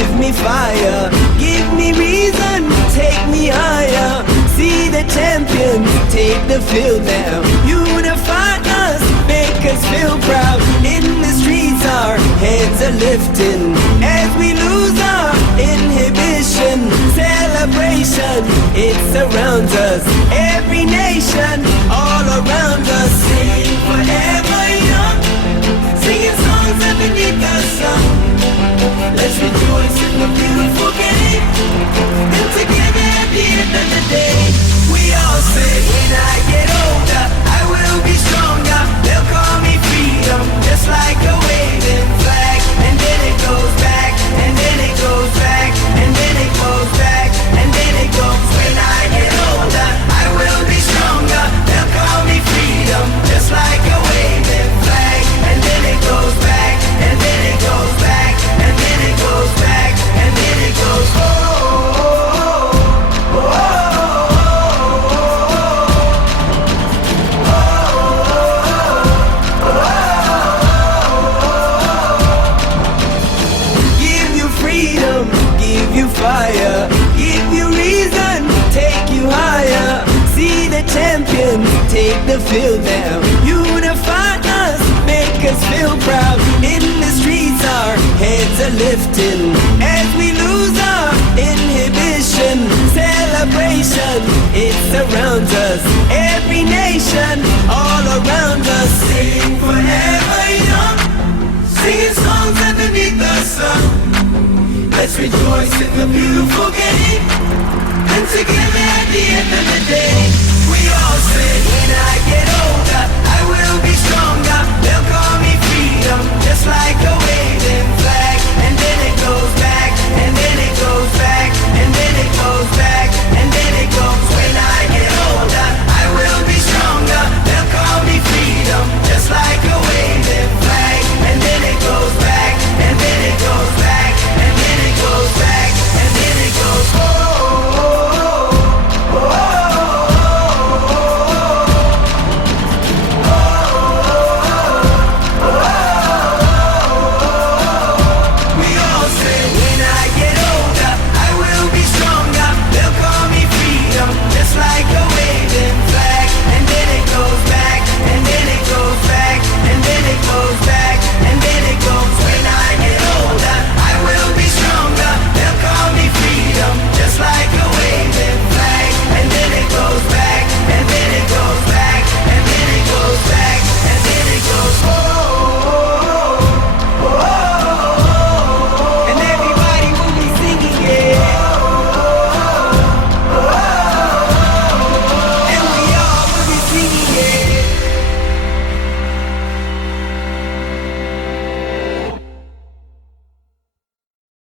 give me fire, give me reason, take me higher. See the champions take the field now. Unify us, make us feel proud. In the streets our heads are lifting as we lose our inhibition. Celebration, it surrounds us. Every nation, all around us. Sing forever young, singing songs underneath the sun. Let's rejoice in the beautiful game, and together at the end of the day, we all say, when I get older, I will be stronger. They'll call me freedom, just like a waving flag. And then it goes back, and then it goes back, and then it goes back, and then it goes. When I get older, I will be stronger. They'll call me freedom, just like a waving flag. And then it goes back, and then it goes back, and then it goes back, and then it goes. Oh, oh, oh, give you freedom, give you fire, give you reason, take you higher. See the champions take the field now. Unify us, make us feel proud. In the streets our heads are lifting as we lose our inhibition. Celebration, it surrounds us. Every nation, all around us. Sing forever young, singing songs underneath the sun. Let's rejoice in the beautiful game, and together at the end of the day, we all say, when I get older, I will be stronger. They'll call me